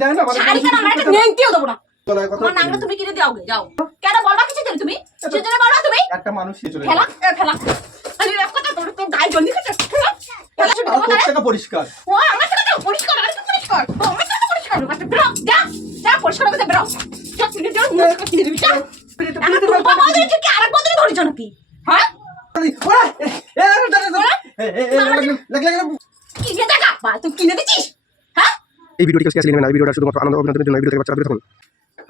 দেন না মানে শাড়ি কেন আমার একটা নেংটিও দেব না। তোমার নাংটা তুমি কিনে দাও যাও। কেন বলবা কিছু জানো তুমি? সেজন্য বলবা তুমি? একটা মানুষ চলে ফেলা ফেলা। আরে এক কথা তো গায়ে জল নিতে ফেলা। ফেলা শুধু কথা টাকা পরিষ্কার। ও আমার সাথে তো পরিষ্কার আর কিছু পরিষ্কার। ও আমার সাথে পরিষ্কার। বাচ্চা বেরো যা। যা পরিষ্কার করে বেরো। চল কিনে দাও মুখ কিনে দিবি যা। বাবা ওদের কি আরেক বদলে ধরেছ নাকি? হ্যাঁ? কি যে টাকা? বা তুই কিনে দিছিস? হ্যাঁ? এই ভিডিওটি কেউ নেবেন না। এই ভিডিওটা শুধুমাত্র আনন্দ অভিনন্দনের জন্য। এই ভিডিও থেকে বাচ্চারা দেখুন।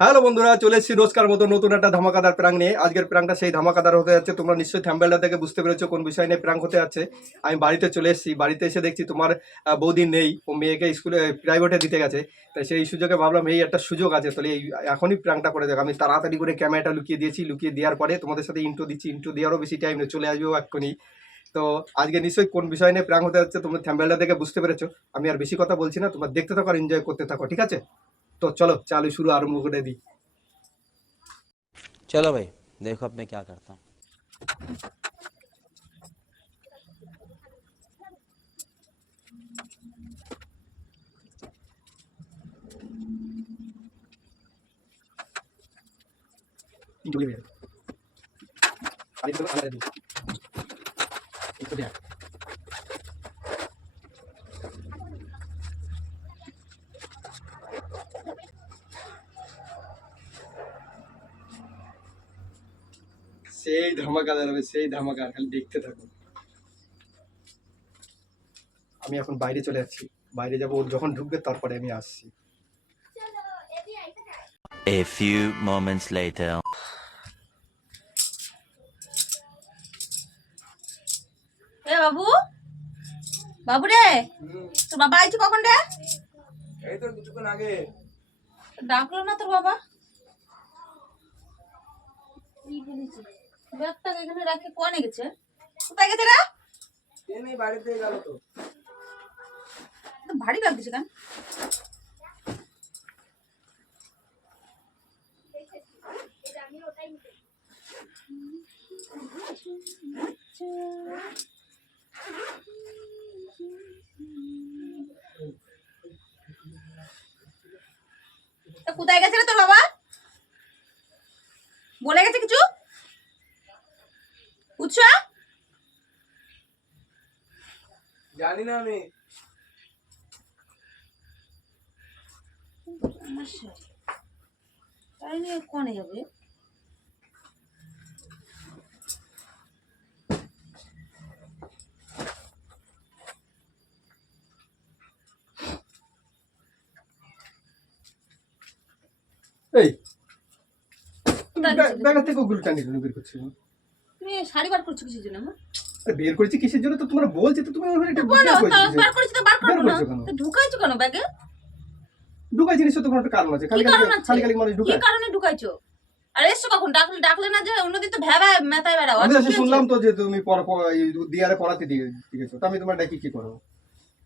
হ্যালো বন্ধুরা, চলে এসেছি রোজকার মতো নতুন একটা ধামাকাদার প্রাঙ্ক নিয়ে। আজকের প্রাঙ্কটা সেই ধামাকাদার হতে যাচ্ছে। তোমরা নিশ্চয়ই থাম্বনেলটা থেকে বুঝতে পেরেছো কোন বিষয় নিয়ে প্রাঙ্ক হতে যাচ্ছে। আমি বাড়িতে চলে এসেছি, বাড়িতে এসে দেখছি তোমার বৌদি নেই, ও মেয়েকে স্কুলে প্রাইভেটে দিতে গেছে। তাই সেই সুযোগে ভাবলাম এই একটা সুযোগ আছে, তাহলে এই এখনই প্রাঙ্কটা করে দেখ। আমি তাড়াতাড়ি করে ক্যামেরাটা লুকিয়ে দিয়েছি, লুকিয়ে দেওয়ার পরে তোমাদের সাথে ইন্ট্রো দিচ্ছি। ইন্ট্রো দেওয়ারও বেশি টাইম নেই, চলে আসবেও এক্ষুনি। তো আজকে নিশ্চয়ই কোন বিষয় নিয়ে প্রাঙ্ক হতে যাচ্ছে তোমরা থাম্বনেলটা থেকে বুঝতে পেরেছো। আমি আর বেশি কথা বলছি না, তোমরা দেখতে থাকো আর এনজয় করতে থাকো, ঠিক আছে? তো চলো চালু শুরু আরম্ভ করে দিই। चलो भाई देखो अब मैं क्या करता हूँ। সেই ধামাকাদার হবে, সেই ধামাকা, খালি দেখতে থাকো। আমি এখন বাইরে চলে যাচ্ছি, বাইরে যাবো, ওর যখন ঢুকবে তারপরে আমি আসছি। A few moments later. এ বাবু বাবু রে, তোর বাবা আইছে কখন রে? এই তো কিছুক্ষণ আগে। ডাকলো না তোর বাবা? ব্যাগটা এখানে রাখে কোনে গেছে? কোথায় গেছে রে? এই বাড়িতে গেল তো। তো ভারী ব্যাগ দিছে কেন? কোথায় গেছে রে তোর বাবা? বলে গেছে কিছু? উৎসা জানি না আমি। তাই নিয়ে কোনে যাবে? এই ব্যাগ থেকে ওগুলো টানিয়ে বের করছি। তুমি শাড়ি বার করছো কিসের জন্য? বের করেছি কিসের জন্য তো তোমরা বলছি, তো তুমি ওখানে একটা বলো বুঝে তো, বার করেছি তো বার করবো না। বের করছো কেন? তো ঢুকাইছো কেন ব্যাগে? ঢুকাই জিনিস তো কোনো একটা কারণ আছে, খালি কি কারণ খালি আছে? খালি খালি মানুষ কি ঢুকায়। কারণে ঢুকাইছো? আর এসছো কখন? ডাকলে ডাকলে না যে অন্যদিন তো ভেবায় মেতায় বেড়াও। আমি এসে শুনলাম তো যে তুমি দিয়ারে পড়াতে দিয়ে গেছো, তো আমি তোমার ডাকি কি করবো?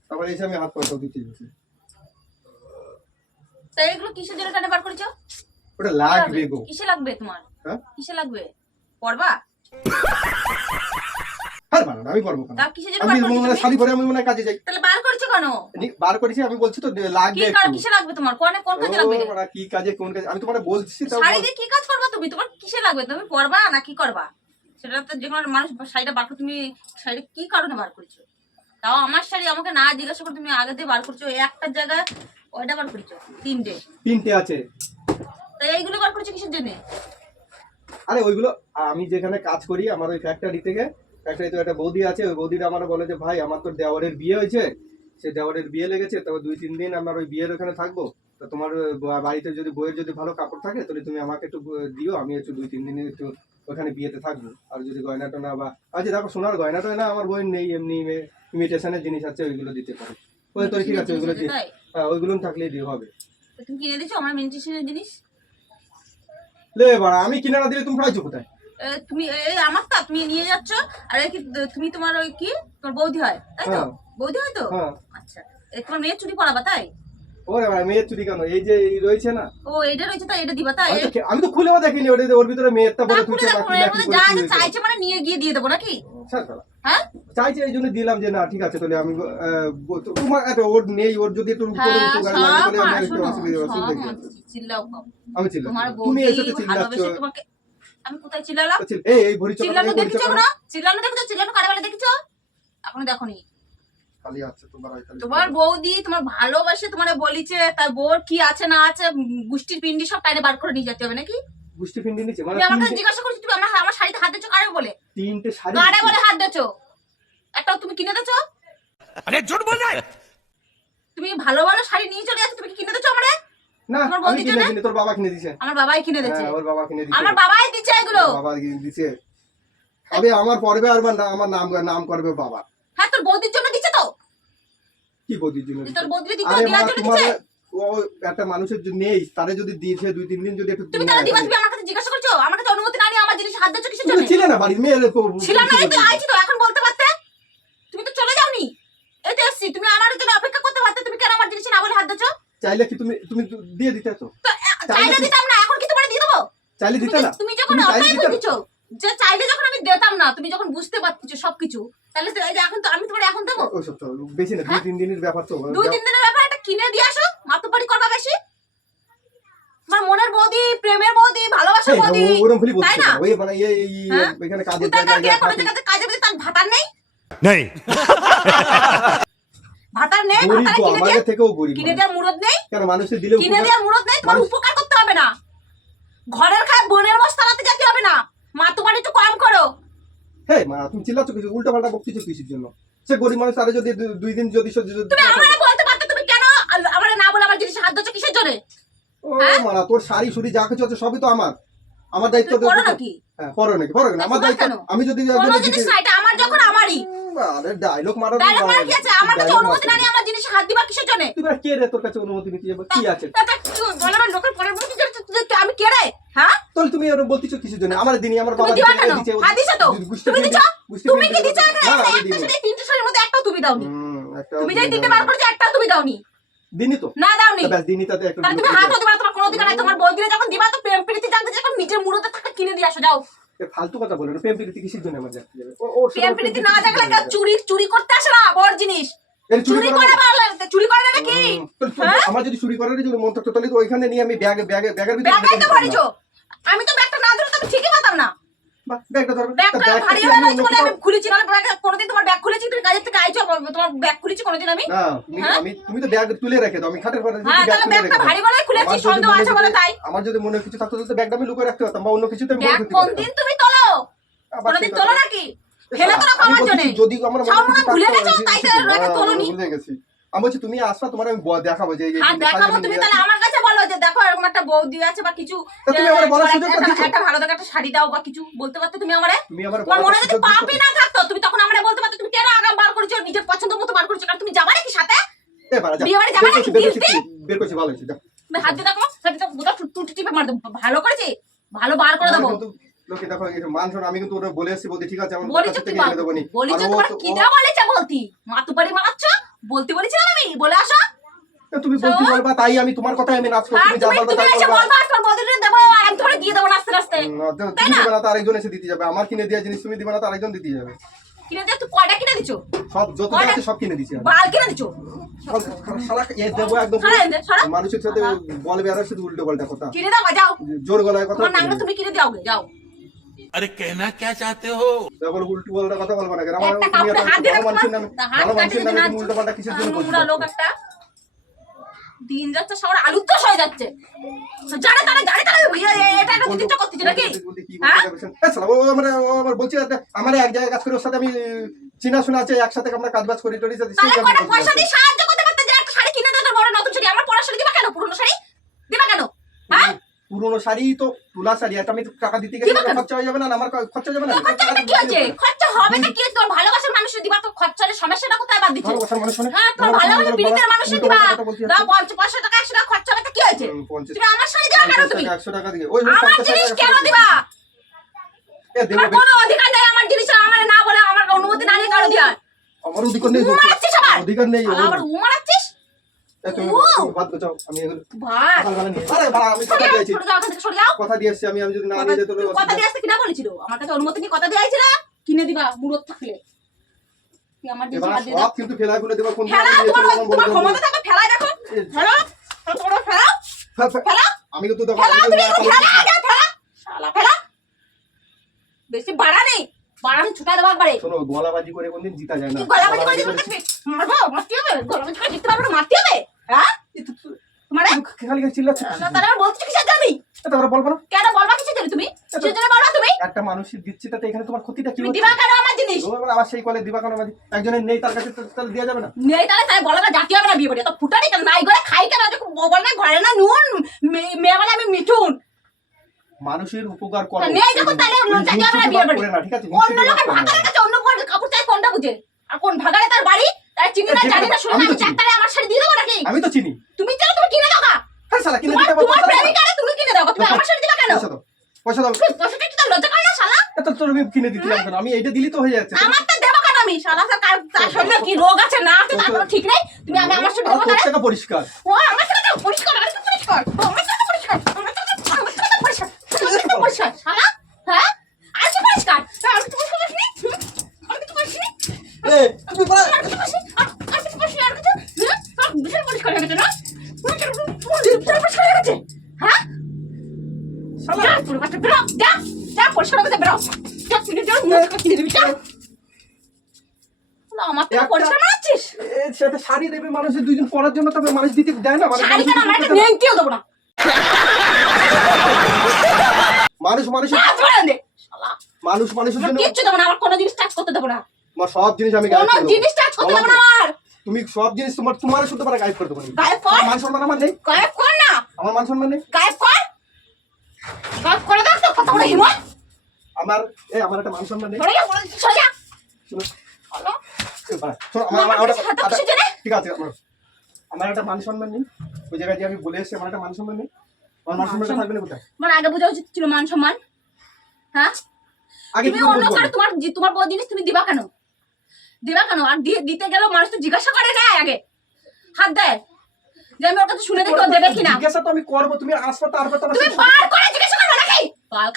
তারপরে এসে আমি হাত পাতাও দিতে গেছি। তা এগুলো কিসের জন্য টানে বার করেছো? ওটা লাগবে গো। কিসে লাগবে তোমার? হ্যাঁ কিসে লাগবে? পড়বা? আর বানা আমি পারবো কেন? তা কিসের জন্য আমি বার করেছো মনে তুমি? শাড়ি পরে আমি মনে কাজে যাই। তাহলে বার করেছো কেন? বার করেছি, আমি বলছি তো লাগবে কি একটু। কিসে লাগবে তোমার? কোন কাজে লাগবে? ও বাড়া, কি কাজে কোন কাজে আমি তোমারে বলছি তো। শাড়ি দিয়ে কি কাজ করবা তুমি? তোমার কিসে লাগবে? তুমি পড়বা না কি করবা? সেটা তো যে কোনো মানুষ শাড়িটা বার করে, তুমি শাড়ি কি কারণে বার করেছো? তাও আমার শাড়ি আমাকে না জিজ্ঞাসা করে তুমি আগে দিয়ে বার করছো। একটা জায়গায় ওইটা বার করেছো, তিনটে আছে। তো এইগুলো বার করেছো কিসের জন্য? আরে ওইগুলো আমি যেখানে কাজ করি আমার ওই ফ্যাক্টরি থেকে, ফ্যাক্টরিতে একটা বৌদি আছে, ওই বৌদিটা আমার বলে যে ভাই আমার তো দেওয়ারের বিয়ে হয়েছে, সে দেওয়ারের বিয়ে লেগেছে, তবে 2-3 দিন আমার ওই বিয়ের ওখানে থাকবো। তো তোমার বাড়িতে যদি বইয়ের যদি ভালো কাপড় থাকে তাহলে তুমি আমাকে একটু দিও, আমি একটু 2-3 দিন একটু ওখানে বিয়েতে থাকবো। আর যদি গয়না টনা বা আচ্ছা দেখো সোনার গয়না টয়না আমার বই নেই, এমনি ইমিটেশনের জিনিস আছে, ওইগুলো দিতে পারো। ওই তো ঠিক আছে, ওইগুলো দিয়ে ওইগুলো থাকলেই দিয়ে হবে। তুমি কিনে দিছো আমার ইমিটেশনের জিনিস? লে বাড়া, আমি কিনে না দিলে তুমি পাইছো কোথায়? তুমি এই আমার তা তুমি নিয়ে যাচ্ছ। আর কি তুমি তোমার ওই কি তোমার বৌদি হয় তাই তো? বৌদি হয় তো? আচ্ছা, তোমার মেয়ের চুরি পরাবা তাই? ওরে ভাই মেয়ের চুরি কেন? এই যে রয়েছে না, ও এটা রয়েছে তাই এটা দিবা তাই? আমি তো খুলেও দেখিনি, ওর ভিতরে মেয়েরটা বলে তুই যা যা চাইছে মানে নিয়ে গিয়ে দিয়ে দেবো নাকি? ছাড় শালা। হ্যাঁ চাইছে এই জন্য দিলাম যে না ঠিক আছে তাহলে আমি তোমার একটা ওর নেই ওর যদি একটু হ্যাঁ গাড়ি লাগে তাহলে আমি একটু শোনো, অসুবিধা সব দেখি চিল্লাও কম। আমি চিল্লাচ্ছি তোমার না। তুমি বৌদি এসে তো চিল্লাচ্ছ ভালোবেসে তোমাকে আমি কোথায় চিল্লালাম? এই ভরি চিল্লানো চক্কর দেখেছো না? চিল্লানো দেখেছো? চিল্লানো কারে বলে দেখেছো? এখনো দেখোনি। খালি আছে তোমার খালি তোমার বৌদি তোমার ভালোবাসে তোমার বলিছে তার বোর কি আছে না আছে গুষ্টির পিন্ডি সব টাইনে বার করে নিয়ে যেতে হবে নাকি? গুষ্টি ফিন্ডি নিচে মানে তুমি আমার কাছে জিজ্ঞাসা করছো তুমি আমার শাড়িতে হাত দিচ্ছ কারে বলে? তিনটে শাড়ি কারে বলে হাত দিচ্ছ? একটাও তুমি কিনে দিচ্ছ? তুমি ভালো ভালো শাড়ি নিয়ে চলে যাচ্ছ তুমি কি কিনে দিচ্ছ আমারে? না তোমার আমি বৌদির কিনে জন্য? দিইনি তোর বাবা কিনে দিয়েছে আমার বাবাই কিনে দিচ্ছে। হ্যাঁ ওর বাবা কিনে দিয়েছে আমার বাবাই দিচ্ছে এগুলো। বাবা কিনে দিয়েছে তবে আমার পর্বে আর আমার নাম করবে বাবা হ্যাঁ তোর বৌদির জন্য দিচ্ছে তো? কি বৌদির জন্য তোর বৌদি দিতে আরে মা দেওয়ার জন্য তোমার দিচ্ছে? ও একটা মানুষের জন্য নেই তারে যদি দিয়েছে 2-3 দিন যদি একটু তুমি তাহলে দিবা তুমি আমার কাছে জিজ্ঞাসা করছো? আমার কাছে অনুমতি না নিয়ে আমার জিনিস হাত দিচ্ছ কিসের তুমি জন্য? ছিলে না বাড়ির মেয়ে ছিলাম না এই তো আইছি তো এখন বলতে পারতে? তুমি তো চলে যাওনি। এই তো এসছি তুমি আমার জন্য অপেক্ষা করতে পারতে তুমি কেন আমার জিনিস না বলে হাত দিচ্ছ? চাইলে কি তুমি দিয়ে দিতে তো তো চাইলে দিতাম না এখন কি তোমারে দিয়ে দেবো? চাইলে দিতে না তুমি যখন তুমি চাইলে অপেক্ষা দিতে না। করছো যে চাইলে যখন আমি দিতাম না তুমি যখন বুঝতে পারছো সবকিছু তাহলে তো এই যে এখন তো আমি তোমারে এখন দেবো? ওসব তো বেশি না 2-3 দিনের ব্যাপার তো 2-3 দিনের ব্যাপার একটা কিনে দিয়ে আসো মাতুবাড়ি করবা বেশি। আমার মনের বৌদি প্রেমের বৌদি ভালোবাসার বৌদি ওরকম ফেলি বলছি তাই না? ওই মানে হ্যাঁ? এখানে কাজের কোথাকার কে জায়গায় কোনো জায়গাতে কাজে বলে তার ভাতার নেই नहीं ভাতার নেই গরিব ভাতারে তো কিনে দিয়ে আমাদের থেকেও গরিব কিনে দেওয়ার মুরদ নেই কেন মানুষের দিলে কিনে দেওয়ার মুরদ নেই তোমার উপকার করতে হবে না ঘরের খায় বোনের বস্তাতে যেতে হবে না মাতুবাড়ি একটু কম করো। হ্যাঁ মা তুমি চিল্লাচ্ছ কিছু উল্টা পাল্টা বকতেছো কিসের জন্য সে গরিব মানুষ তারে যদি 2 দিন যদি তুমি আমারে বলতে পারতে তুমি কেন আমারে না বলে আমার জিনিস হাত দিচ্ছ কিসের জন্য? ও মারা তোর শাড়ি শুড়ি যা কিছু আছে সবই তো আমার দায়িত্ব তুমি করো নাকি? হ্যাঁ করো নাকি আমার তোমার দায়িত্ব কেন? আমি যদি কোনো জিনিস না এটা আমার যখন আমারই আরে ডায়লগ মারো ডায়লগ মার কি আছে আমার কাছে অনুমতি না নিয়ে আমার জিনিস হাত দিবা কিসের জন্য? তুই এবার কে রে তোর কাছে অনুমতি নিতে যাবে কি আছে বলে আমার লোকের পরের মুখে আমি কে রে? হ্যাঁ তাহলে তুমি এরকম বলতেছো কিসের জন্য আমার দিনই আমার তুমি বাবা দিবা কেন? দিছে হাত দিছো তো? তুমি দিছো? তুমি কি দিছো? না আমি একটা দিইনি সাথে তিনটে শাড়ির মধ্যে একটাও তুমি দাওনি। একটাও তুমি যে তিনটে বার করেছো একটাও তুমি দাওনি। দিনই তো না দাওনি। ব্যাস দিনই তাতে একটু তাহলে তুমি হাতও দিবা না, তোমার কোনো অধিকার নাই। তোমার বৌদিরে যখন দিবা তো প্রেম প্রীতি জানতে যখন নিজের মুরতে থাকা কিনে দিয়ে আসো যাও। ফালতু কথা বলে না প্রেম প্রীতি কিসের জন্য আমার যাচ্ছে যাবে প্রেম প্রীতি না থাকলে কেউ চুরি করতে আসে না বড় জিনিস। এর চুরি করে ভালো চুরি করে না কি? হ্যাঁ? আমার যদি চুরি করার জন্য মন থাকতো তাহলে তো ওইখানে নিয়ে আমি ব্যাগের ভিতরে ব্যাগটাই তো ভরিছো। আমি তো ব্যাগটা না ধরে তো আমি ঠিকই পেতাম না। ব্যাগটা ধরো ব্যাগটা ভারী হয়ে গেছে বলে আমি খুলেছি না ব্যাগ কোনোদিন তোমার ব্যাগ খুলেছি তুমি কাজের থেকে আইছো তোমার ব্যাগ খুলেছি কোনোদিন আমি? না তুমি তো ব্যাগ তুলে রেখে দাও আমি খাটের পরে হ্যাঁ তাহলে ব্যাগটা ভারী বলে খুলেছি সন্দেহ আছে বলে তাই। আমার যদি মনে কিছু থাকতো তাহলে ব্যাগটা আমি লুকিয়ে রাখতে পারতাম বা অন্য কিছুতে আমি ব্যাগ কোন দিন তুমি তোলো? কোনোদিন তোলো নাকি? ফেলে তো রাখো আমার জন্য। যদি আমার মনে সব কিছু ভুলে থাকতো, গেছো তাই তো রেখে তোলোনি। ভুলে গেছি আমি বলছি তুমি আসবা তোমার আমি দেখাবো যে আর দেখাবো তুমি তাহলে আমার কাছে বলো যে দেখো এরকম একটা বৌদি আছে বা কিছু তা তুমি আমারে বলার সুযোগটা দিছো? একটা ভালো দেখে একটা শাড়ি দাও বা কিছু বলতে পারতে তুমি আমারে? তুমি আমার তোমার মনে যদি পাপই না থাকতো তুমি তখন আমারে বলতে পারতে তুমি কেন আগাম বার করেছো নিজের পছন্দ মতো বার করেছো কারণ তুমি যাবা নাকি সাথে? বিয়ে বাড়ি যাবা নাকি? বের করছি ভালো হয়েছে তুমি হাত দিয়ে দেখো সেটা দুটো টুটি টিপে মার দেবো ভালো করেছি ভালো বার করে দেবো। লোকে দেখো একটু মানসন আমি কিন্তু ওরা বলে এসেছি বলতে ঠিক আছে আমার বলেছো কাছ থেকে কি এনে দেবো নি বলেছো তোমার কিটা বলেছে বলতি মাতুবাড়ি মারাচ্ছ বলতে বলেছিলাম আমি বলে আসো। তুমি বলতে বলবা তাই আমি তোমার কথাই আমি নাচ করব আর তুমি যা বলবা তুমি তাই এসে করবা বলবা তোমার বদলে দেবো আর আমি ধরে দিয়ে দেবো আস্তে আস্তে তুমি দিবা না তো আরেকজন এসে দিতে যাবে আমার কিনে দেওয়া জিনিস তুমি দিবা না তো আরেকজন দিতে যাবে কিনে দিয়ে তুই কয়টা কিনে দিছো? সব যত যা আছে সব কিনে দিছি আমি বাল কিনে দিছো? শালা এ দেবো একদম সরা এনে, সরা। মানুষের সাথে বলবে আর শুধু উল্টো পাল্টা কথা কিনে দাও যাও জোর গলায় কথা তোমার নাংটা তুমি কিনে দাও যাও। अरे कहना क्या चाहते हो? দেখো উল্টো পাল্টা কথা বলবা না কেন আমার একটা তুমি কাপড়ে হাত দিয়ে ভালো মানুষের নামে হাত ভালো মানুষের কাটিয়ে নামে দিন তুমি উল্টো পাল্টা কিসের জন্য নোংরা লোক একটা দিন যাচ্ছে সবার আলু তো হয়ে যাচ্ছে জানে তারা এটা একটা চিন্তা করতেছি নাকি? হ্যাঁ? আমার বলছি আমার এক জায়গায় কাজ করে ওর সাথে আমি চিনা শোনা আছে একসাথে আমরা কাজ বাজ করি টরি তাহলে কয়টা পয়সা দিয়ে সাহায্য করতে পারতে যে একটা শাড়ি কিনে দাও বড় নতুন শাড়ি আমার পরা শাড়ি দিবা কেন পুরনো শাড়ি দিবা কেন? হ্যাঁ পুরোনো শাড়ি তো তুলা শাড়ি একটা আমি টাকা দিতে গেলে খরচা হয়ে যাবে না আমার খরচা যাবে না খরচা হবে কি আছে? খরচা হবে না কি তোর ভালোবাসার মানুষের দিবা তো খরচার সমস্যাটা কোথায় বাদ দিচ্ছ? ভালোবাসার মানুষ মানে হ্যাঁ তোমার ভালোবাসার পীড়িতের মানুষের দিবা দাও 50 টাকা 100 টাকা খরচা হবে তো কি হয়েছে? তুমি আমার শাড়ি দিবা কেন তুমি? 100 টাকা দিয়ে ওই আমার জিনিস কেন দিবা? দেবো আমার কোনো অধিকার নেই আমার জিনিস আমার না বলে আমার অনুমতি না নিয়ে কারো দিয়ার। আমার অধিকার নেই উমারাচ্ছিস আবার? অধিকার নেই আবার উমারাচ্ছিস? তুমি বাদ দাও আমি ভাই সকালবেলা নিয়ে আরে বাড়া আমি কথা দিয়েছি সরে যাও ওখান থেকে সরে যাও। কথা দিয়েছি আমি যদি না নিয়ে যেতে কথা দিয়ে আসতে কিনা বলেছিল আমার কাছে অনুমতি নিয়ে কথা দিয়ে আইছিল কিনে দিবা বুড়ো থাকলে। তুই আমার জিনিস এবার বাদ দিয়ে দাও। সব কিন্তু ফেলাই ফেলে দেবা কোন ফেলা, তোমার ক্ষমতা থাকবে ফেলাই দেখো। ফেলো, তোমরা ফেলাও, ফেলা। আমি তো দেখো ফেলা, তুমি একটু ফেলা, আগে ফেলা। শালা ফেলা। বেশি বাড়ানি, বাড়ানি ছুটা দেবো একবারে। শোনো, গলাবাজি করে কোনদিন জিতা যায় না। তুই গলাবাজি করে দিবি না, মারবো, মারতে হবে। গলাবাজি করে জিততে পারবে না, মারতে হবে। হ্যাঁ? তোমারে খালি খালি চিল্লাচ্ছ। তাহলে আর বলছো কিসের জানি? এটা তোমরা বলবো না। কেন বলবা কিসের জানি তুমি? কিসের জন্য বলবা তুমি? একটা মানুষের দিচ্ছে তাতে এখানে তোমার ক্ষতিটা কি তুমি হচ্ছে? দিবা কেন আমার জিনিস? ও এবার আবার সেই কলে দিবা কেন মাঝি? একজনের নেই তার কাছে তাহলে দেওয়া যাবে না। নেই তাহলে তাই বলা না জাতি হবে না বিয়ে করে তো ফুটানি কেন নাই করে খাই কেন বল না ঘরে না নুন মেয়ে বলে আমি মিঠুন মানুষের উপকার করো। নেই যখন তাহলে জাতি হবে না বিয়ে করে না, ঠিক আছে? অন্য লোকের ভাগাড়ের কাছে অন্য কোন কাপড় চাই কোনটা বুঝে আর কোন ভাগাড়ে তার বাড়ি তার চিনি না জানি না শুনে না আমি চারটারে আমার শাড়ি দিয়ে দেবো নাকি আমি তো চিনি। তুমি চাও তুমি কিনে দাও গা হ্যাঁ শালা কিনে তোমার দিতে তোমার পারবো। প্রেমিকারে তুমি কিনে দাও গা, তুমি আমার শাড়ি দিবা কেন পয়সা দাও। পয়সা দাও। পয়সাটা কি তোর লজ্জা করে না শালা এত তো তুমি কিনে দিতে কেন? আমি এইটা দিলি তো হয়ে যাচ্ছে। আমার তো দেবো কেন আমি শালা তার শরীরে কি রোগ আছে না আছে তার কোনো ঠিক নেই তুমি আমি আমার শাড়ি দেবো তোর তাহলে টাকা পরিষ্কার। ও আমার সাথে তো পরিষ্কার আমার সাথে পরিষ্কার আমার সাথে পরিষ্কার আমার সাথে পরিষ্কার আমার সাথে পরিষ্কার শালা হ্যাঁ আর কি পরিষ্কার আমি তো পরিষ্কার করিনি আমি তো পরিষ্কার এই তুমি বল। আর কিছু পরিষ্কার আর কিছু পরিষ্কার আর কিছু হ্যাঁ বিশাল পরিষ্কার হয়ে গেছে না বিশাল পরিষ্কার হয়ে গেছে হ্যাঁ শালা যা পুরো কথা বেরো যা যা পরিষ্কার করতে বেরো যা কিনে যা মুখ কিনে দিবি যা আমার তো পরিষ্কার মানাচ্ছিস এই সেটা শাড়ি দেবে মানুষের দুইজন পরার জন্য তবে মানুষ দিতে দেয় না। শাড়ি কেন আমার একটা নেংটিও দেবো না মানুষ মানুষের হাত বাড়ান দে শালা মানুষ মানুষের আমার জন্য কিচ্ছু দেবো না আমার কোনো জিনিস টাচ করতে দেবো না আমার সব জিনিস আমি কোনো গায়েব করে দেবো। জিনিস টাচ করতে দেবো না আমার তুমি সব জিনিস তোমার শুধু পারা গায়েব করে দেবো আমি। গায়েব কর আমার মান সম্মান আমার নেই। গায়েব কর না আমার মান সম্মান নেই। গায়েব কর গায়েব করে দাও তো কথা বলে হিমত আমার একটা মান সম্মান নেই। ধরে যা বলে চলে যা শোনো, হলো শোনো, ঠিক আছে আমার একটা মান সম্মান নেই। ওই জায়গায় যে আমি বলে এসেছি আমার একটা মান সম্মান নেই। আমার মান সম্মান থাকবে না কোথায়? আমার আগে বোঝা উচিত ছিল মান সম্মান হ্যাঁ আগে তুমি কি অন্য বলবো? কারো তোমার বড় জিনিস তুমি দিবা কেন আর দিতে গেলেও মানুষ তো জিজ্ঞাসা করে না আগে হাত দেয় যে আমি ওর কাছে শুনে দেখি ও দেবে কিনা জিজ্ঞাসা তো আমি করবো, তুমি আসবে তো আসবে তো আমার তুমি শেষ- বার করে জিজ্ঞাসা করবে নাকি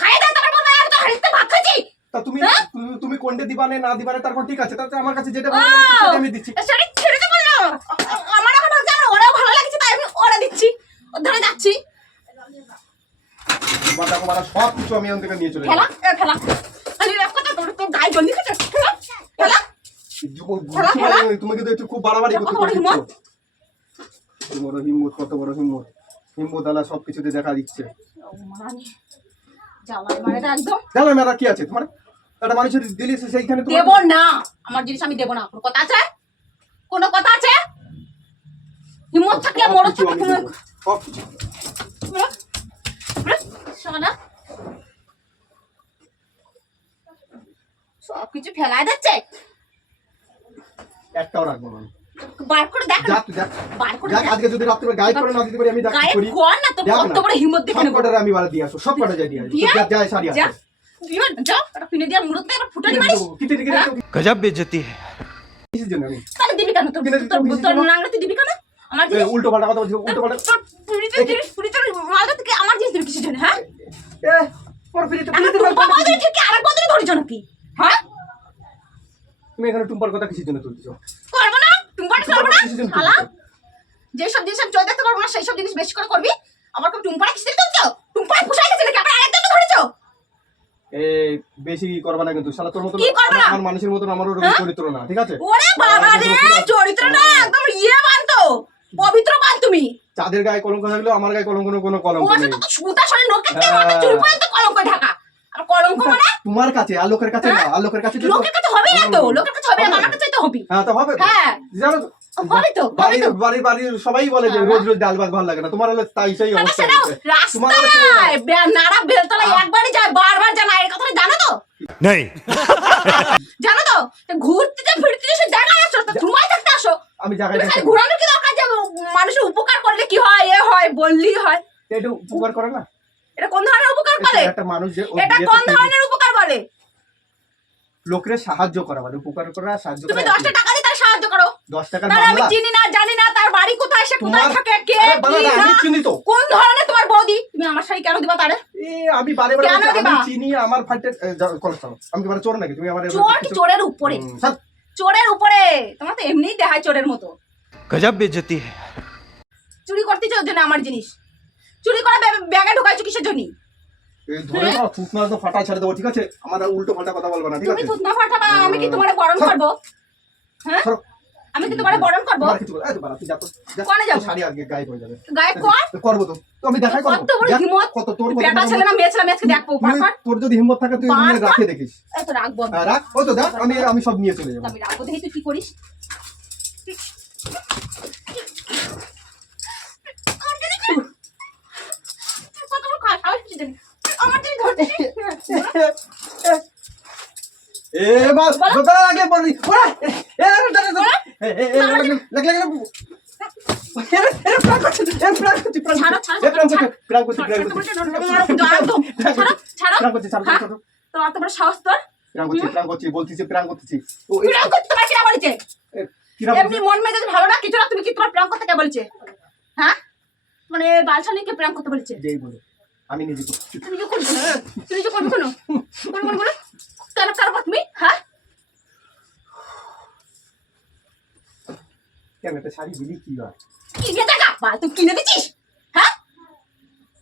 খাইয়ে দাও তারপর বলবে আমি তো হাড়িতে ভাত খাচ্ছি তা তুমি হ্যাঁ? তুমি কোনটা দিবানে না দিবানে তারপর ঠিক আছে, তাতে আমার কাছে যেটা ও, ভালো লাগছে সেটা আমি দিচ্ছি। শাড়ি ছেড়ে দে বললো আমার এখন জানো ওরাও ভালো লাগছে তাই আমি ওরা দিচ্ছি ওর ধরে যাচ্ছি বাটা বাটা সব কিছু আমি ওখান থেকে নিয়ে চলে ফেলা যাবো। ফেলা আমি এক কথা তোর গায়ে জলদি খেতে ফেলা ফেলা ফেলা। তুমি কিন্তু একটু খুব বাড়াবাড়ি কত করতে বড় হিম্মত? কত বড় হিম্মত, কত বড় হিম্মত। হিম্মত আলা সবকিছুতে দেখা দিচ্ছে। মানে জ্বালায় মানে একদম জানো মেয়েরা কি আছে তোমার? একটা মানুষের দিলি সেইখানে তোমার- দেব না আমার জিনিস আমি দেব না কোনো কথা আছে কোনো কথা আছে হিম্মত থাকলে সব মরদ কিছু থাকলে আমি তুমি দেবো, সব কিছু। শোনা সব কিছু ফেলায় দিচ্ছে একটাও রাখবো না আমি। বার করে দেখ যা তুই দেখ। বার করে দেখ, দেখ আজকে যদি রাত্রে গাইড করে না দিতে পারি আমি দেখ কি গায়ে করি। কর না তো দেখ কত বড় হিম্মত দেখে সব নেবো কটারে আমি বাড়া দিয়ে আসবো, সব কটা যাই দিয়ে আসবো। দিয়া? যা শাড়ি যা আছে। দিও যা একটা পিনে দিয়া মুরত দিয়ে ফুটানি মারিস কিতে দিকে गजब बेइज्जती है। কিসের জন্য আমি? তাহলে দিবি কেন তোর কিনে দিতে হবে, তোর কিসের নাংরাতে দিবি কেন আমার এই জিনিস উল্টো পাল্টা কথা বলছিস, উল্টো পাল্টা। তোর পুরিতে মালটা থেকে আমার জিনিস দিবি কিসের জন্য হ্যাঁ এ, ওর ফিরিতে আমার ফিরিতে টুম্পা বলতে- বাজারে থেকে আরেক বদলে ধরেছ নাকি হ্যাঁ তুমি এখানে টুম্পার কথা কিসের জন্য তুলতেছো? করবো না টুম্পাটা করবো না কিসের জন্য শালা তুলতেছো? যেসব জিনিস আমি চলে দেখতে পারবো না সেই সব জিনিস বেশি করে করবি আমার কেউ টুম্পাটা কিসের তুলছো টুম্পাটা পুষাই গেছে নাকি আবার আরেকজন ধরেছো এই বেশি করবা না কিন্তু শালা তোর মতো কি করবা না? আমার মানুষের মতন আমার ওরকম হ্যাঁ? চরিত্র না, ঠিক আছে? ওরে বাবা রে চরিত্র না একদম ইয়ে বানতো পবিত্র বান তুমি যাদের গায়ে কলঙ্ক থাকলেও আমার গায়ে কলঙ্ক কোনো কলঙ্ক ও নেই। তো সুতা শরীর লোকের থেকে হ্যাঁ। মাথা চুল পর্যন্ত কলঙ্ক ঢাকা আর কলঙ্ক মানে তোমার কাছে আর লোকের কাছে না, আর লোকের কাছে যদি- লোকের কাছে হবে না তো লোকের কাছে হবে না আমার কাছে তো হবে হ্যাঁ তো হবে তো। হ্যাঁ জানো তো, হবে তো হবে বাড়ির তো বাড়ির বাড়ির সবাই বলে যে হ্যাঁ। রোজ রোজ ডাল ভাত ভালো লাগে না, তোমার হলো তাই সেই তাহলে অবস্থা সেটাও হয়েছে। তোমার হলো রাস্তায় নাড়া বেলতলায় একবারই যায় বারবার যায় না এই কথাটা জানো তো नहीं জানো তো তো ঘুরতে যে ফিরতে যে সে জায়গায় আসো তো তোমায় থাকতে আসো আমি জায়গায় তুমি খালি থাকতে- ঘোরানোর কি দরকার যে মানুষের উপকার করলে কি হয় এ হয় বললি হয় এটা উপকার করে না? এটা কোন ধরনের উপকার বলে একটা মানুষ যে ও এটা বিয়ে কোন করতে- ধরনের উপকার বলে লোকের সাহায্য করা মানে উপকার করা সাহায্য তুমি করা 10টা টাকা দিয়ে তার সাহায্য করো 10 টাকার তাহলে আমি মামলা চিনি না জানি না তার বাড়ি কোথায় সে কোথায় তোমার- থাকে কে আরে বাবা, কি আমি না চিনি তো। কোন ধরনের তোমার বৌদি তুমি আমার শাড়ি কেন দিবা তারে এ আমি বারে বারে কেন বলছি, আমি দিবা? চিনি আমার ফাইটে কলেস্ট্রল। আমি কি মানে চোর নাকি তুমি আমার চোর কি চোরের উপরে? স্যার, চোরের উপরে তোমার তো এমনিই দেখায় চোরের মতো। गजब बेइज्जती है। চুরি করতেছো ওর জন্য আমার জিনিস, চুরি করা ব্যাগে ঢুকাইছো কিসের জন্য? এই ধরে নাও, থুতনা তো ফাটা ছেড়ে দেবো, ঠিক আছে? আমার আর উল্টো পাল্টা কথা বলবে না, ঠিক তুমি আছে? থুতনা ফাটাবা, আমি কি তোমারে বরণ করবো? হ্যাঁ, সরো। আমি কি তোমারে বরণ করবো? আমার কিছু বলে, এই তো বাড়া, তুই যা তো, যা। কোনে যাবো? তোর শাড়ি আজকে গায়েব হয়ে যাবে। গায়ে কর। করবো তো, তো আমি দেখাই করবো। কত বড় যা, হিম্মত? কত তোর কত বেটা বড় ছেলে না মেয়ে ছেলে, আমি আজকে দেখবো। তুই- পার তোর যদি হিম্মত থাকে তুই পার এমনি কর। রাখে দেখিস। এত রাখবো আমি। হ্যাঁ, রাখ, ওই তো দেখ, আমি সব নিয়ে চলে যাবো। আমি রাখবো, দেখি তুই কি করিস। কত বড় সাহস কি জানি? আমার জিনিস ধরছিস? এ বাস, দোকান আগে পড়ি। ওরা, এ দাঁড়া, দাঁড়া। লাগ লাগ। ছাড়ো, ছাড়ো। তো অত বড় সাহস তোর? প্রাণ করতে তোমার কিরা বলেছে? এমনি মন মেজাজ যদি ভালো না কিছু না, তুমি কি তোমার প্রাণ করতে কে বলেছে? হ্যাঁ, মানে বালছানিকে প্রাণ করতে বলেছে? আমি নিজে করছি। তুমি কি করবে? তুমি কি করবে? কোনো কোন বলো কেন কারো তুমি? হ্যাঁ, কেন একটা শাড়ি দিলি কি হয়? কিনে দেখা বাল তুই কিনে দিচ্ছিস? হ্যাঁ,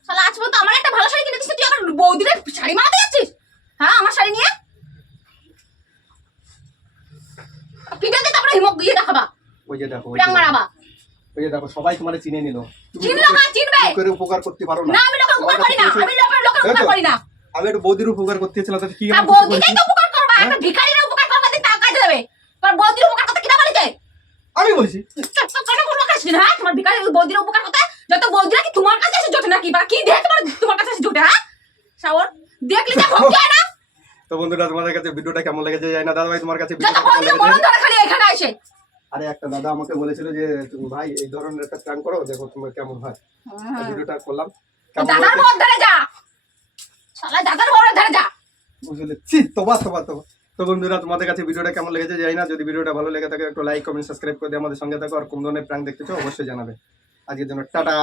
শালা আজ পর্যন্ত আমার একটা ভালো শাড়ি কিনে দিচ্ছিস, তুই আমার বৌদিরে শাড়ি মারাতে যাচ্ছিস? হ্যাঁ, আমার শাড়ি নিয়ে পিঠে দিয়ে তারপরে হিমক দিয়ে দেখাবা, ওই যে দেখো, প্রাণ মারাবা। ওই যে দেখো, সবাই তোমারে চিনে নিল। তুমি চিনলো না, চিনবে লোকের উপকার করতে পারো না। না, আমি লোকের উপকার করি না, আমি লোকের উপকার করি না। আমি একটু বৌদির উপকার করতে চেয়েছিলাম, তাতে কি আর এমন কিছু বৌদিকেই করেছি? তো উপকার করবা, একটা ভিখারির উপকার করবা দিন তা কাজে দেবে। তোমার বৌদির উপকার করতে কিনা বলেছে? আমি বলছি কেন কোনো কাজ না? হ্যাঁ, তোমার ভিখারির বৌদির উপকার করতে যত বৌদিরা কি তোমার কাছে এসে জোটে নাকি? বা কি দেখ তোমার কাছে এসে জোটে? হ্যাঁ, শাওর দেখলি যা ভক্তি হয় না? তো বন্ধুরা, তোমাদের কাছে ভিডিওটা কেমন লেগেছে জানি না। দাদা ভাই, তোমার কাছে যত ভিডিওটা কেমন বৌদির লেগেছে? মরণ ধরে খালি এখানে আসে। আরে একটা দাদা আমাকে বলেছিল যে তুমি ভাই এই ধরনের একটা প্ল্যান করো, দেখো তোমার কেমন হয়। তো ভিডিওটা করলাম, কেমন দাদার হয়েছে? বর ধরে যা, শালা দাদার বর ধরে যা। বুঝলে? ছি, তোবা তোবা তোবা। তো বন্ধুরা, তোমাদের কাছে ভিডিওটা কেমন লেগেছে জানি না। যদি ভিডিওটা ভালো লেগে থাকে একটু লাইক কমেন্ট সাবস্ক্রাইব করে দিয়ে আমাদের সঙ্গে থাকো। আর কোন ধরনের প্র্যাঙ্ক দেখতে চাও অবশ্যই জানাবে। আজকের জন্য টাটা।